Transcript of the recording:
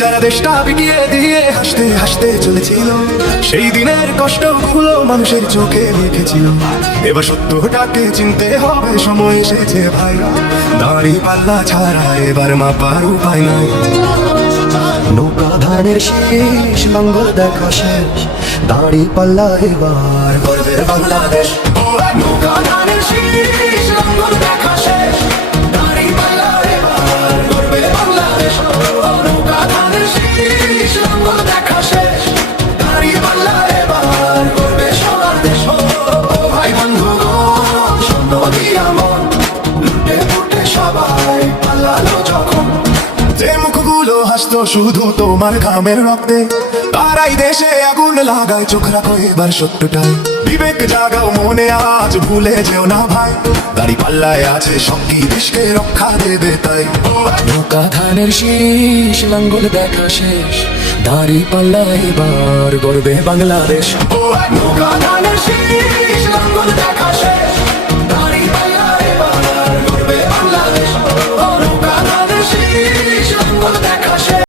যারা দেশটা বিকিয়ে দিয়ে হাসতে হাসতে চলেছিল, সেই দিনের কষ্টগুলো মানুষের চোখে লিখেছিল। এবার সত্যটাকে চিনতে হবে, সময় এসেছে ভাই। দাড়ি পাল্লা ছাড়া এবার মাপার উপায় নাই। নৌকা ধানের শীষ লাঙ্গল দেখা শেষ, দাড়ি পাল্লা এবার গর্বের বাংলাদেশ। নৌকা ধানের শীষ লাঙ্গল দেখা শেষ, দাড়ি পাল্লা এবার গর্বে বাংলাদেশ। নৌকা ধানের শীষ লাঙ্গল দেখা শেষ, দাড়ি পাল্লা এবার গর্বে সোনার দেশ। ও ভাই বন্ধুগণ, শোনো দিয়া মন, লুটে ফুটে সবাই পালালো যখন। যে মুখগুলো হাসতো শুধু তোমার ঘামের রক্তে, তারাই দেশে আগুন লাগায়। চোখ রাখো এবার সত্যটাই, বিবেক জাগাও মনে, আজ ভুলে যেও না ভাই। দাড়ি পাল্লায় আছে শক্তি, দেশকে রক্ষা দেবে তাই। নৌকা ধানের শীষ লাঙ্গল দেখা শেষ, দাড়ি পাল্লা এবার গর্বে বাংলাদেশ। নৌকা ধানের শীষ